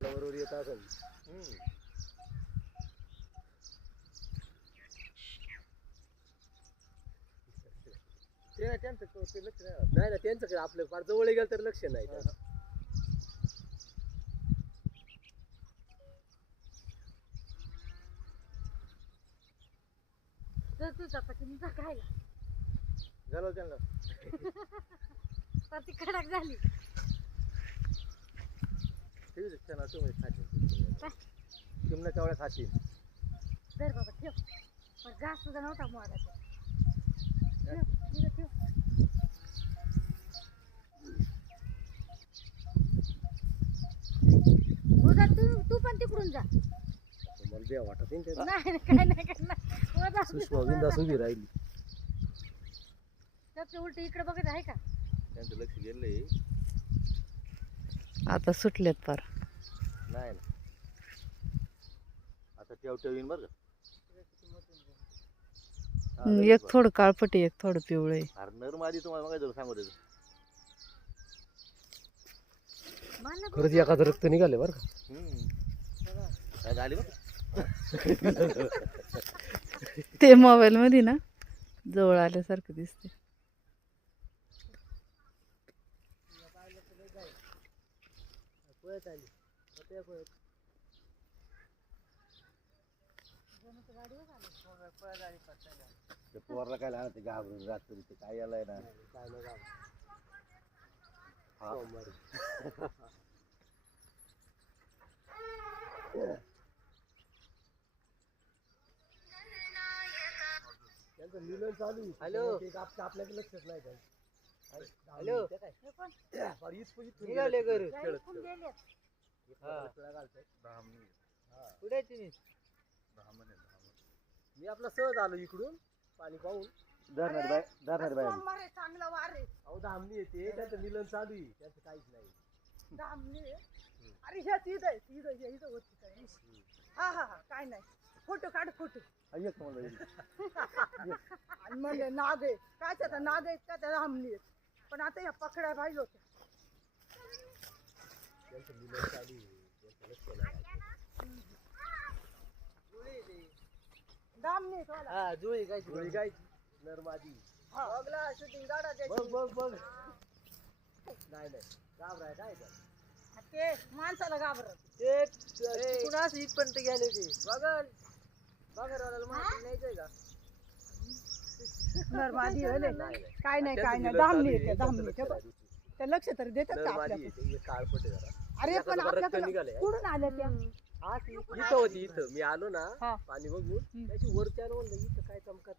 बरोबर येत असेल. ते नाही त्यांचं ते लक्ष नाही ना त्यांचं आपलं फार जवळ गेलं तर लक्ष नाही. झालं त्यांना ती कडक झाली. चिमण्या केवढ्या खातील. धर बाबा ठेव. पण घास सुद्धा नव्हता मोडाचा. ठेव. उदा तू पण तिकडून जा. मला द्या वाटत नाही काय नाही सुषमा बिंदास उभी राहिली. त्याचं उलट इकडे बघत आहे का? त्यांचं लक्ष गेलंय. आता सुटलेत फार. नाही ना आता ठेव येईन बरं का. एक थोडं काळपटी एक थोडं पिवळे. अरे नरम आधी तुम्हाला मग सांगू देतो. खरंच एखादं रक्त निघाले बरं का. काय झाले बरं ते मोबाईल मध्ये ना जवळ आल्यासारखं दिसते. पोरला काय लागलं ते घाबरून रात्री ते काय यालाय ना काय नाही त्यांचं मिलन चालू आहे. हॅलो आपल्याकडे लक्षच नाही काय. हॅलो निघाले घर खेळत कुठे तुम्ही. मी आपला सहज आलो इकडून पाणी पाहून. धरणार बाहेर चांगला वार आहे. अहो धामणी येते त्यांचं मिलन चालू आहे. त्यांचं काहीच नाही. दामने अरे ह्या इथं होती काय. हा काय नाही. फोटो काढ फोटो. आणि म्हणले नाग आहे काय त्याचा नाग आहे का त्या दामनी आहे. पण आता या पकड्या पाहिजे होत्या. त्यांचं मिलन चालू आहे. त्यांचं लक्ष नाही. दामनी जुळी काय नरमादी बघला शूटिंग काढा बघ नाही घाबराय काय ते माणसाला घाबरत. ते कुणास इथपर्यंत गेले ते बघा न्यायचंय का. नरमादी काय नाही दामनी येते दामनी त्या लक्ष तरी देतात का आपल्या. काळपट जरा. अरे पण आपल्याकडे कुठून आल्या त्या. इथं होती. इथं मी आलो ना पाणी बघून त्याची वरती आलो म्हणलं इथं काय चमकात.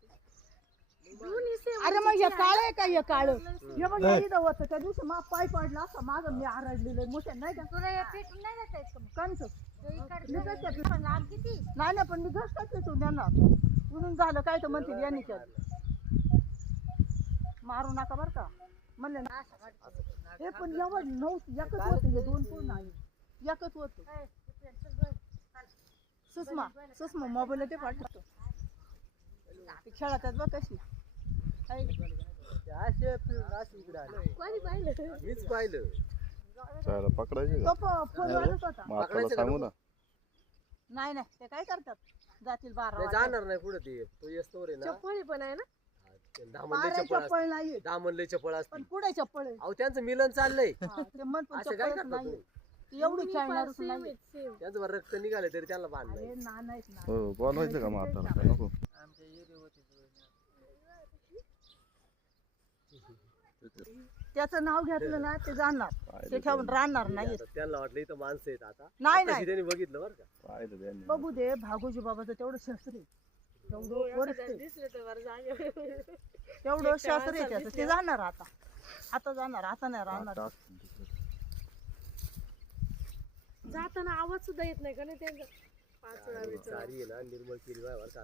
अरे मग हे काळ आहे का हे काळ हे बघ इथं होतं त्या दिवशी मा पाय पडला असं मागं मी आरडलेलं मोठ्या नाही का कंच नाही ना पण मी घरच पेटून देणार. म्हणून झालं काय तर म्हणतील यांनी केलं मारू नका बरं का म्हणले ना. हे पण एवढं नव्हतं एकच होतं हे दोन पूर्ण आहे एकच होतं. सुषमा मोबाईल ते पाठवतो खेळतात बघ कशी. मीच पाहिलं पकडायचे फोन वाजत होता. सांगू ना. नाही ते काय करतात जातील 12 जाणार नाही पुढे ते तो येतो रे ना. चप्पल पण आहे ना. चप्पल नाही दामनले चप्पल असते. पण पुढे चप्पल आहे. अहो त्यांचं मिलन चाललंय. ते मन पण असं काय चप्पलच करतात नाही. तुम्ही. एवढी खेळणार नाही. त्यांचं रक्त निघाले तरी त्यांना बांधलं. अरे नाहीत ना. हो बोलवायचं का म्हातारा नको. त्याचं नाव घेतलं ना ते जाणार ते ठेवून राहणार नाही. त्यांना वाटलं इथं माणसं आहेत आता. नाही त्यांनी बघितलं बरं का. पाहिलं त्यांनी. बघू दे भागोजी बाबाचं तेवढं शास्त्र आहे. तेवढं शास्त्र आहे त्याचं ते जाणार आता जाणार आता नाही राहणार. जाताना आवाज सुद्धा येत नाही का नाही त्यांचा. सारी आहे ना निर्मळ केली बरं का.